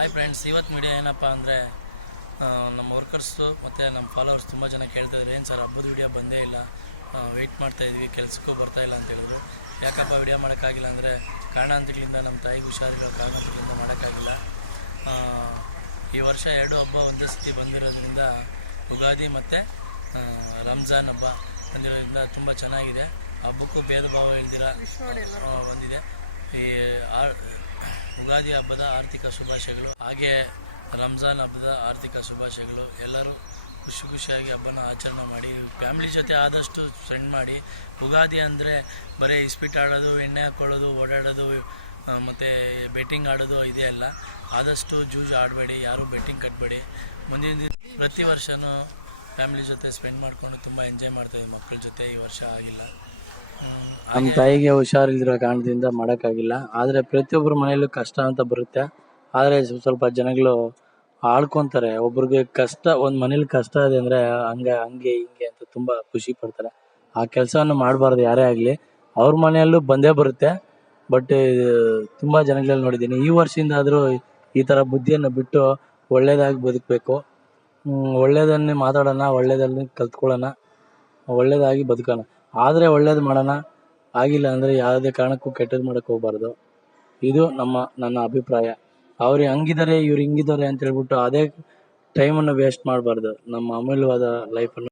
Hi friends, ಇವತ್ತು media ಏನಪ್ಪ ಅಂದರೆ ನಮ್ಮ ವರ್ಕರ್ಸು ಮತ್ತು ನಮ್ಮ ಫಾಲೋವರ್ಸ್ ತುಂಬ ಜನ ಕೇಳ್ತಾಯಿದ್ರು, ಏನು ಸರ್ ಹಬ್ಬದ ವಿಡಿಯೋ ಬಂದೇ ಇಲ್ಲ, ವೆಯ್ಟ್ ಮಾಡ್ತಾಯಿದ್ವಿ, ಕೆಲಸಕ್ಕೂ ಬರ್ತಾಯಿಲ್ಲ ಅಂತ ಹೇಳಿದ್ರು. ಯಾಕಪ್ಪ ವಿಡಿಯೋ ಮಾಡೋಕ್ಕಾಗಿಲ್ಲ ಅಂದರೆ ಕಾರಣಾಂತರಗಳಿಂದ ನಮ್ಮ ತಾಯಿಗೆ ಹುಷಾರಿರೋ ಕಾರಣಾಂತರಗಳಿಂದ ಮಾಡೋಕ್ಕಾಗಿಲ್ಲ. ಈ ವರ್ಷ 2 ಹಬ್ಬ ಒಂದೇ ಸತಿ ಬಂದಿರೋದ್ರಿಂದ ಯುಗಾದಿ ಮತ್ತು ರಂಜಾನ್ ಹಬ್ಬ ಬಂದಿರೋದ್ರಿಂದ ತುಂಬ ಚೆನ್ನಾಗಿದೆ. ಹಬ್ಬಕ್ಕೂ ಭೇದ ಭಾವ ಇಲ್ದಿರ ಬಂದಿದೆ. ಈ ಯುಗಾದಿ ಹಬ್ಬದ ಆರ್ಥಿಕ ಶುಭಾಶಯಗಳು, ಹಾಗೆ ರಂಜಾನ್ ಹಬ್ಬದ ಆರ್ಥಿಕ ಶುಭಾಶಯಗಳು. ಎಲ್ಲರೂ ಖುಷಿಯಾಗಿ ಹಬ್ಬನ ಆಚರಣೆ ಮಾಡಿ, ಫ್ಯಾಮಿಲಿ ಜೊತೆ ಆದಷ್ಟು ಸ್ಪೆಂಡ್ ಮಾಡಿ. ಯುಗಾದಿ ಅಂದರೆ ಬರೀ ಇಸ್ಪೀಟ್ ಆಡೋದು, ಎಣ್ಣೆ ಹಾಕ್ಕೊಳ್ಳೋದು, ಓಡಾಡೋದು ಮತ್ತು ಬೆಟ್ಟಿಂಗ್ ಆಡೋದು ಇದೇ ಅಲ್ಲ. ಆದಷ್ಟು ಜೂಜು ಆಡಬೇಡಿ, ಯಾರೂ ಬೆಟ್ಟಿಂಗ್ ಕಟ್ಟಬೇಡಿ. ಮುಂದಿನ ದಿನ ಪ್ರತಿ ವರ್ಷವೂ ಫ್ಯಾಮಿಲಿ ಜೊತೆ ಸ್ಪೆಂಡ್ ಮಾಡಿಕೊಂಡು ತುಂಬ ಎಂಜಾಯ್ ಮಾಡ್ತಾಯಿದ್ವಿ ಮಕ್ಕಳ ಜೊತೆ. ಈ ವರ್ಷ ಆಗಿಲ್ಲ. ನಮ್ಮ ತಾಯಿಗೆ ಹುಷಾರಿಲ್ದಿರೋ ಕಾರಣದಿಂದ ಮಾಡೋಕ್ಕಾಗಿಲ್ಲ. ಆದರೆ ಪ್ರತಿಯೊಬ್ಬರ ಮನೆಯಲ್ಲೂ ಕಷ್ಟ ಅಂತ ಬರುತ್ತೆ. ಆದರೆ ಸ್ವಲ್ಪ ಜನಗಳು ಆಳ್ಕೊತಾರೆ. ಒಬ್ರಿಗೆ ಕಷ್ಟ, ಒಂದು ಮನೇಲಿ ಕಷ್ಟ ಇದೆ ಅಂದರೆ ಹಂಗೆ ಹಿಂಗೆ ಅಂತ ತುಂಬ ಖುಷಿ ಪಡ್ತಾರೆ. ಆ ಕೆಲಸವನ್ನು ಮಾಡಬಾರ್ದು ಯಾರೇ ಆಗಲಿ. ಅವ್ರ ಮನೆಯಲ್ಲೂ ಬಂದೇ ಬರುತ್ತೆ. ಬಟ್ ತುಂಬ ಜನಗಳಲ್ಲಿ ನೋಡಿದ್ದೀನಿ. ಈ ವರ್ಷದಿಂದ ಆದರೂ ಈ ಥರ ಬುದ್ಧಿಯನ್ನು ಬಿಟ್ಟು ಒಳ್ಳೆಯದಾಗಿ ಬದುಕಬೇಕು. ಒಳ್ಳೆಯದನ್ನೇ ಮಾತಾಡೋಣ, ಒಳ್ಳೆಯದನ್ನೇ ಕಲ್ತ್ಕೊಳ್ಳೋಣ, ಒಳ್ಳೆಯದಾಗಿ ಬದುಕೋಣ. ಆದರೆ ಒಳ್ಳೇದು ಮಾಡೋಣ, ಆಗಿಲ್ಲ ಅಂದರೆ ಯಾವುದೇ ಕಾರಣಕ್ಕೂ ಕೆಟ್ಟದ್ದು ಮಾಡೋಕ್ಕೆ ಹೋಗಬಾರ್ದು. ಇದು ನನ್ನ ಅಭಿಪ್ರಾಯ. ಅವ್ರು ಹಂಗಿದ್ದಾರೆ, ಇವ್ರು ಹಿಂಗಿದ್ದಾರೆ ಅಂತ ಹೇಳ್ಬಿಟ್ಟು ಅದೇ ಟೈಮನ್ನು ವೇಸ್ಟ್ ಮಾಡಬಾರ್ದು. ನಮ್ಮ ಅಮೂಲ್ಯವಾದ ಲೈಫನ್ನು